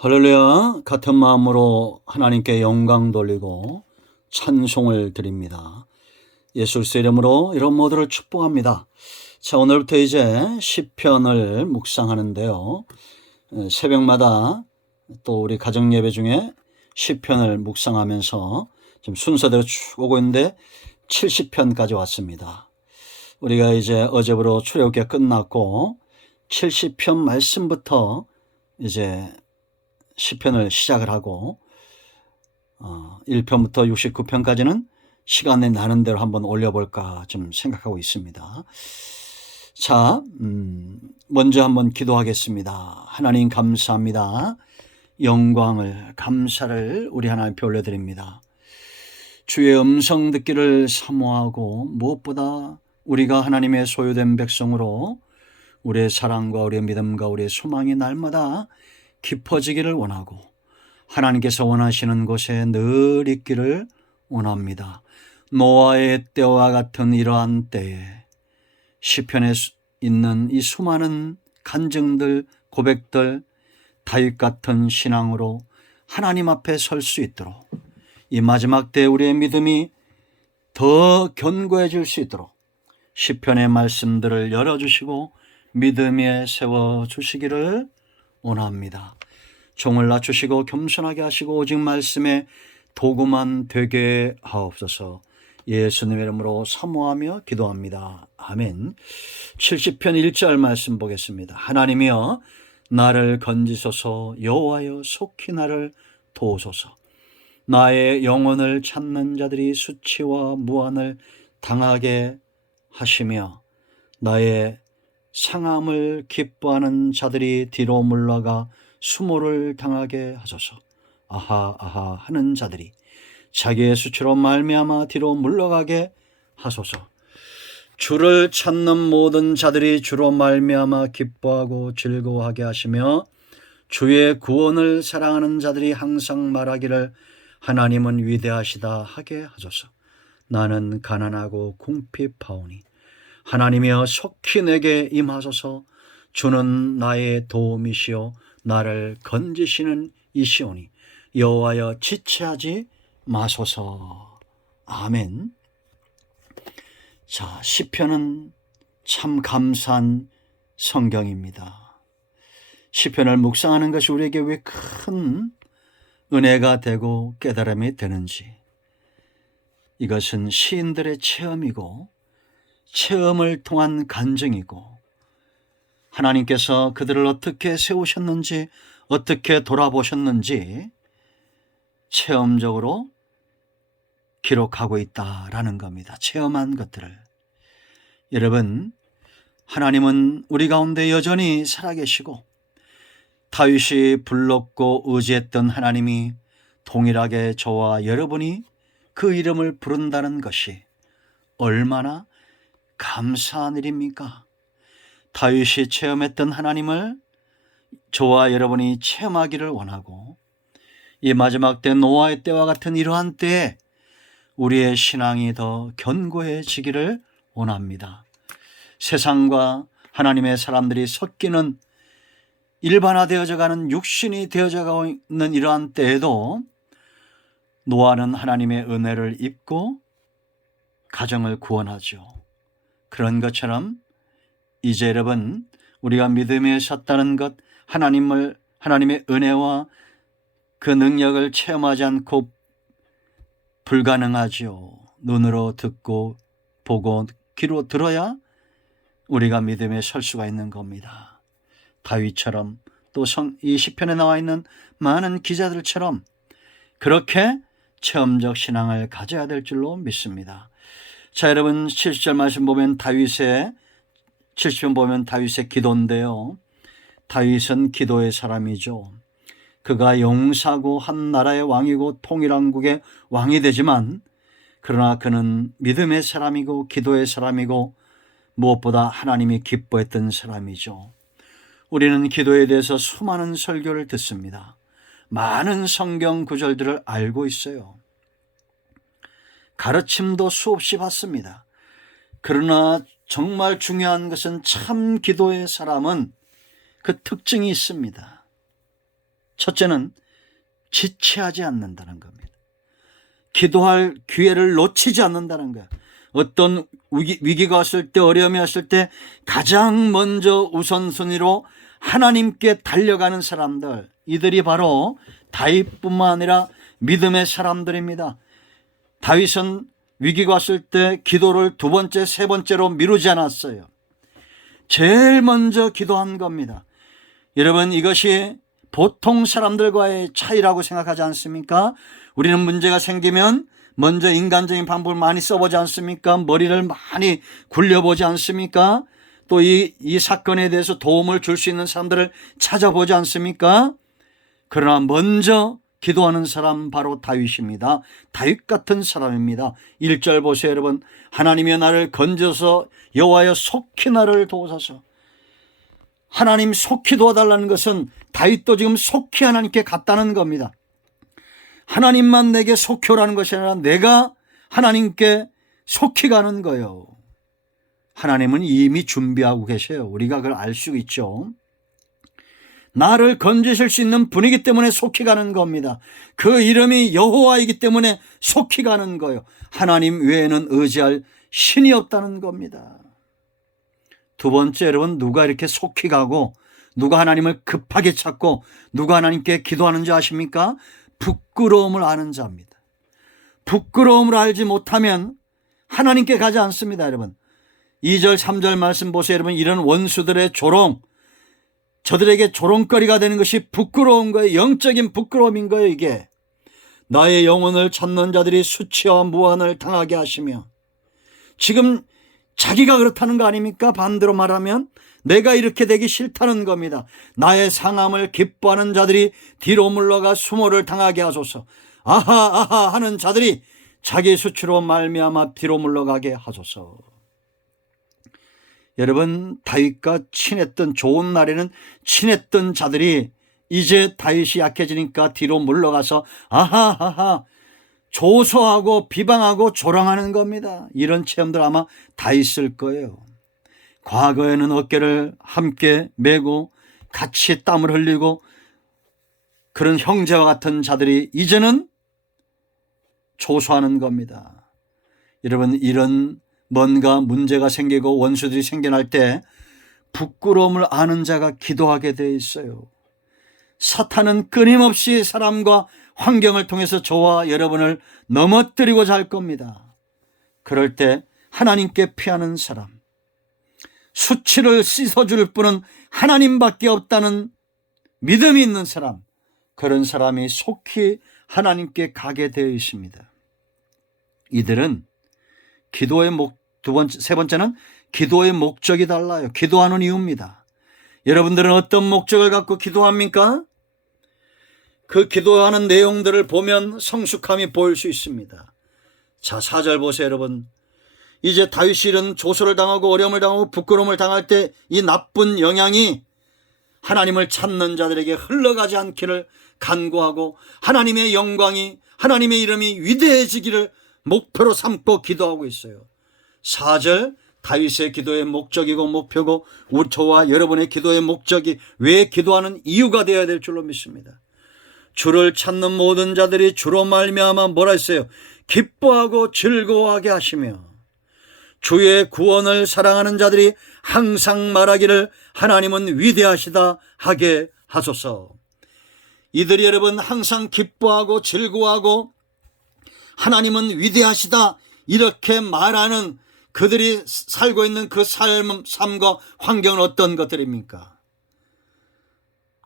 할렐루야. 같은 마음으로 하나님께 영광 돌리고 찬송을 드립니다. 예수 그리스도의 이름으로 이런 모두를 축복합니다. 자, 오늘부터 이제 시편을 묵상하는데요. 새벽마다 또 우리 가정 예배 중에 시편을 묵상하면서 지금 순서대로 쭉 오고 있는데 70편까지 왔습니다. 우리가 이제 어제부로 출애굽기가 끝났고 70편 말씀부터 이제 시편을 시작을 하고 1편부터 69편까지는 시간 내 나는 대로 한번 올려볼까 좀 생각하고 있습니다. 자, 먼저 한번 기도하겠습니다. 하나님 감사합니다. 영광을 감사를 우리 하나님께 올려드립니다. 주의 음성 듣기를 사모하고 무엇보다 우리가 하나님의 소유된 백성으로 우리의 사랑과 우리의 믿음과 우리의 소망이 날마다 깊어지기를 원하고 하나님께서 원하시는 곳에 늘 있기를 원합니다. 노아의 때와 같은 이러한 때에 시편에 있는 이 수많은 간증들, 고백들, 다윗 같은 신앙으로 하나님 앞에 설 수 있도록 이 마지막 때 우리의 믿음이 더 견고해질 수 있도록 시편의 말씀들을 열어주시고 믿음에 세워주시기를 원합니다. 종을 낮추시고 겸손하게 하시고 오직 말씀에 도구만 되게 하옵소서. 예수님의 이름으로 사모하며 기도합니다. 아멘. 70편 1절 말씀 보겠습니다. 하나님이여 나를 건지소서. 여호와여 속히 나를 도우소서. 나의 영혼을 찾는 자들이 수치와 무한을 당하게 하시며 나의 상함을 기뻐하는 자들이 뒤로 물러가 수모를 당하게 하소서. 아하 아하 하는 자들이 자기의 수치로 말미암아 뒤로 물러가게 하소서. 주를 찾는 모든 자들이 주로 말미암아 기뻐하고 즐거워하게 하시며 주의 구원을 사랑하는 자들이 항상 말하기를 하나님은 위대하시다 하게 하소서. 나는 가난하고 궁핍하오니 하나님이여 속히 내게 임하소서. 주는 나의 도움이시오 나를 건지시는 이시오니 여호와여 지체하지 마소서. 아멘. 자, 시편은 참 감사한 성경입니다. 시편을 묵상하는 것이 우리에게 왜 큰 은혜가 되고 깨달음이 되는지, 이것은 시인들의 체험이고 체험을 통한 간증이고 하나님께서 그들을 어떻게 세우셨는지 어떻게 돌아보셨는지 체험적으로 기록하고 있다라는 겁니다. 체험한 것들을. 여러분, 하나님은 우리 가운데 여전히 살아계시고 다윗이 불렀고 의지했던 하나님이 동일하게 저와 여러분이 그 이름을 부른다는 것이 얼마나 감사한 일입니까? 다윗이 체험했던 하나님을 저와 여러분이 체험하기를 원하고 이 마지막 때 노아의 때와 같은 이러한 때에 우리의 신앙이 더 견고해지기를 원합니다. 세상과 하나님의 사람들이 섞이는 일반화되어져 가는 육신이 되어져 가고 있는 이러한 때에도 노아는 하나님의 은혜를 입고 가정을 구원하죠. 그런 것처럼 이제 여러분 우리가 믿음에 섰다는 것, 하나님의 은혜와 그 능력을 체험하지 않고 불가능하죠. 눈으로 듣고 보고 귀로 들어야 우리가 믿음에 설 수가 있는 겁니다. 다윗처럼 또 이 시편에 나와 있는 많은 기자들처럼 그렇게 체험적 신앙을 가져야 될 줄로 믿습니다. 자, 여러분 70절 말씀 보면 70편 보면 다윗의 기도인데요. 다윗은 기도의 사람이죠. 그가 용사고 한 나라의 왕이고 통일왕국의 왕이 되지만 그러나 그는 믿음의 사람이고 기도의 사람이고 무엇보다 하나님이 기뻐했던 사람이죠. 우리는 기도에 대해서 수많은 설교를 듣습니다. 많은 성경 구절들을 알고 있어요. 가르침도 수없이 받습니다. 그러나 정말 중요한 것은 참 기도의 사람은 그 특징이 있습니다. 첫째는 지체하지 않는다는 겁니다. 기도할 기회를 놓치지 않는다는 거예요. 어떤 위기가 왔을 때, 어려움이 왔을 때 가장 먼저 우선순위로 하나님께 달려가는 사람들, 이들이 바로 다윗뿐만 아니라 믿음의 사람들입니다. 다윗은 위기가 왔을 때 기도를 두 번째, 세 번째로 미루지 않았어요. 제일 먼저 기도한 겁니다. 여러분, 이것이 보통 사람들과의 차이라고 생각하지 않습니까? 우리는 문제가 생기면 먼저 인간적인 방법을 많이 써보지 않습니까? 머리를 많이 굴려보지 않습니까? 또 이 사건에 대해서 도움을 줄 수 있는 사람들을 찾아보지 않습니까? 그러나 먼저 기도하는 사람 바로 다윗입니다. 다윗 같은 사람입니다. 1절 보세요, 여러분. 하나님이여 나를 건져서 여호와여 속히 나를 도우소서. 하나님 속히 도와달라는 것은 다윗도 지금 속히 하나님께 갔다는 겁니다. 하나님만 내게 속히 오라는 것이 아니라 내가 하나님께 속히 가는 거예요. 하나님은 이미 준비하고 계셔요. 우리가 그걸 알 수 있죠. 나를 건지실 수 있는 분이기 때문에 속히 가는 겁니다. 그 이름이 여호와이기 때문에 속히 가는 거예요. 하나님 외에는 의지할 신이 없다는 겁니다. 두 번째, 여러분, 누가 이렇게 속히 가고 누가 하나님을 급하게 찾고 누가 하나님께 기도하는지 아십니까? 부끄러움을 아는 자입니다. 부끄러움을 알지 못하면 하나님께 가지 않습니다. 여러분, 2절 3절 말씀 보세요. 여러분, 이런 원수들의 조롱, 저들에게 조롱거리가 되는 것이 부끄러운 거예요. 영적인 부끄러움인 거예요. 이게 나의 영혼을 찾는 자들이 수치와 무한을 당하게 하시며, 지금 자기가 그렇다는 거 아닙니까? 반대로 말하면 내가 이렇게 되기 싫다는 겁니다. 나의 상함을 기뻐하는 자들이 뒤로 물러가 수모를 당하게 하소서. 아하 아하 하는 자들이 자기 수치로 말미암아 뒤로 물러가게 하소서. 여러분, 다윗과 친했던, 좋은 날에는 친했던 자들이 이제 다윗이 약해지니까 뒤로 물러가서 아하하하 조소하고 비방하고 조롱하는 겁니다. 이런 체험들 아마 다 있을 거예요. 과거에는 어깨를 함께 메고 같이 땀을 흘리고 그런 형제와 같은 자들이 이제는 조소하는 겁니다. 여러분, 이런 뭔가 문제가 생기고 원수들이 생겨날 때 부끄러움을 아는 자가 기도하게 돼 있어요. 사탄은 끊임없이 사람과 환경을 통해서 저와 여러분을 넘어뜨리고자 할 겁니다. 그럴 때 하나님께 피하는 사람, 수치를 씻어줄 분은 하나님밖에 없다는 믿음이 있는 사람, 그런 사람이 속히 하나님께 가게 되어 있습니다. 이들은 기도의 세 번째는 기도의 목적이 달라요. 기도하는 이유입니다. 여러분들은 어떤 목적을 갖고 기도합니까? 그 기도하는 내용들을 보면 성숙함이 보일 수 있습니다. 자, 4절 보세요, 여러분. 이제 다윗이 이런 조소를 당하고 어려움을 당하고 부끄러움을 당할 때 이 나쁜 영향이 하나님을 찾는 자들에게 흘러가지 않기를 간구하고 하나님의 영광이, 하나님의 이름이 위대해지기를 목표로 삼고 기도하고 있어요. 4절, 다윗의 기도의 목적이고 목표고 저와 여러분의 기도의 목적이 왜 기도하는 이유가 되어야 될 줄로 믿습니다. 주를 찾는 모든 자들이 주로 말미암아 뭐라 했어요? 기뻐하고 즐거워하게 하시며 주의 구원을 사랑하는 자들이 항상 말하기를 하나님은 위대하시다 하게 하소서. 이들이 여러분 항상 기뻐하고 즐거워하고 하나님은 위대하시다 이렇게 말하는 그들이 살고 있는 그 삶과 환경은 어떤 것들입니까?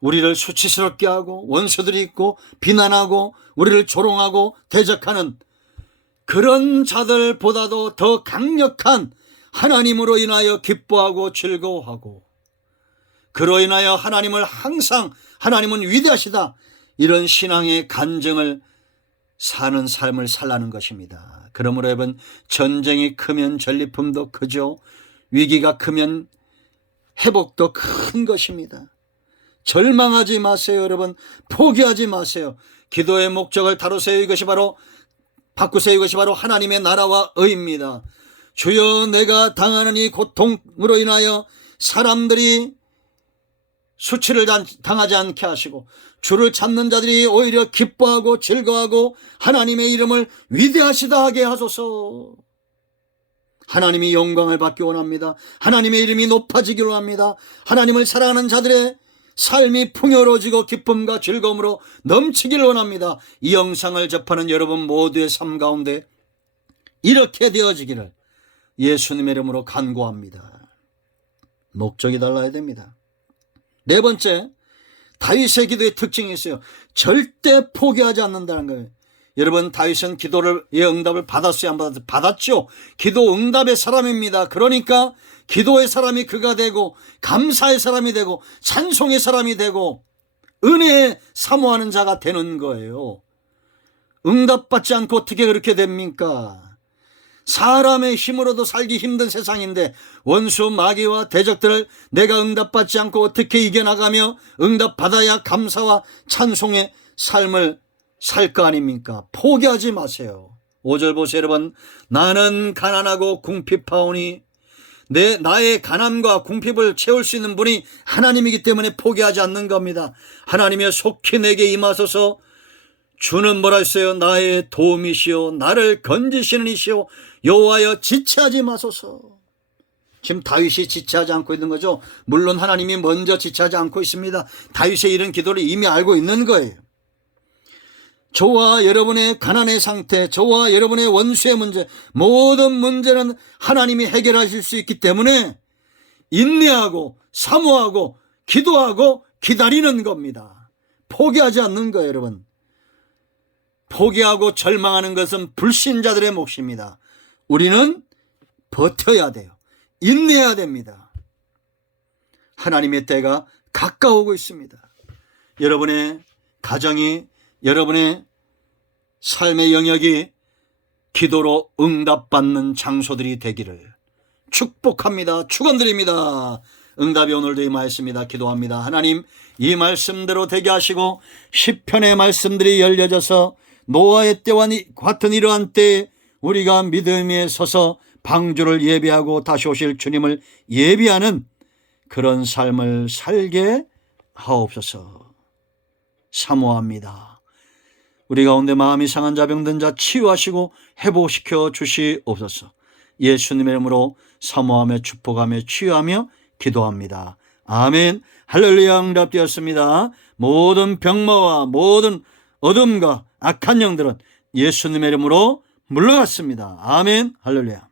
우리를 수치스럽게 하고 원수들이 있고 비난하고 우리를 조롱하고 대적하는 그런 자들보다도 더 강력한 하나님으로 인하여 기뻐하고 즐거워하고 그로 인하여 하나님을 항상 하나님은 위대하시다 이런 신앙의 간증을 사는 삶을 살라는 것입니다. 그러므로 여러분, 전쟁이 크면 전리품도 크죠. 위기가 크면 회복도 큰 것입니다. 절망하지 마세요. 여러분, 포기하지 마세요. 기도의 목적을 다루세요. 이것이 바로 바꾸세요. 이것이 바로 하나님의 나라와 의입니다. 주여, 내가 당하는 이 고통으로 인하여 사람들이 수치를 당하지 않게 하시고 주를 찾는 자들이 오히려 기뻐하고 즐거워하고 하나님의 이름을 위대하시다 하게 하소서. 하나님이 영광을 받기 원합니다. 하나님의 이름이 높아지기를 원합니다. 하나님을 사랑하는 자들의 삶이 풍요로워지고 기쁨과 즐거움으로 넘치기를 원합니다. 이 영상을 접하는 여러분 모두의 삶 가운데 이렇게 되어지기를 예수님의 이름으로 간구합니다. 목적이 달라야 됩니다. 네 번째, 다윗의 기도의 특징이 있어요. 절대 포기하지 않는다는 거예요. 여러분, 다윗은 기도의 응답을 받았어요? 안 받았어요? 받았죠. 기도 응답의 사람입니다. 그러니까 기도의 사람이 그가 되고 감사의 사람이 되고 찬송의 사람이 되고 은혜에 사모하는 자가 되는 거예요. 응답받지 않고 어떻게 그렇게 됩니까? 사람의 힘으로도 살기 힘든 세상인데 원수 마귀와 대적들을 내가 응답받지 않고 어떻게 이겨나가며 응답받아야 감사와 찬송의 삶을 살 거 아닙니까? 포기하지 마세요. 5절 보세요 여러분. 나는 가난하고 궁핍하오니 나의 가난과 궁핍을 채울 수 있는 분이 하나님이기 때문에 포기하지 않는 겁니다. 하나님이여 속히 내게 임하소서. 주는 뭐라 했어요? 나의 도움이시오 나를 건지시는 이시오 여호와여 지체하지 마소서. 지금 다윗이 지체하지 않고 있는 거죠. 물론 하나님이 먼저 지체하지 않고 있습니다. 다윗의 이런 기도를 이미 알고 있는 거예요. 저와 여러분의 가난의 상태, 저와 여러분의 원수의 문제, 모든 문제는 하나님이 해결하실 수 있기 때문에 인내하고 사모하고 기도하고 기다리는 겁니다. 포기하지 않는 거예요 여러분. 포기하고 절망하는 것은 불신자들의 몫입니다. 우리는 버텨야 돼요. 인내해야 됩니다. 하나님의 때가 가까우고 있습니다. 여러분의 가정이, 여러분의 삶의 영역이 기도로 응답받는 장소들이 되기를 축복합니다. 축원드립니다. 응답이 오늘도 임하였습니다. 기도합니다. 하나님, 이 말씀대로 되게 하시고 시편의 말씀들이 열려져서 노아의 때와 같은 이러한 때에 우리가 믿음에 서서 방주를 예비하고 다시 오실 주님을 예비하는 그런 삶을 살게 하옵소서. 사모합니다. 우리 가운데 마음이 상한 자 병든 자 치유하시고 회복시켜 주시옵소서. 예수님의 이름으로 사모하며 축복하며 치유하며 기도합니다. 아멘. 할렐루야. 응답되었습니다. 모든 병마와 모든 어둠과 악한 영들은 예수님의 이름으로 물러갔습니다. 아멘. 할렐루야.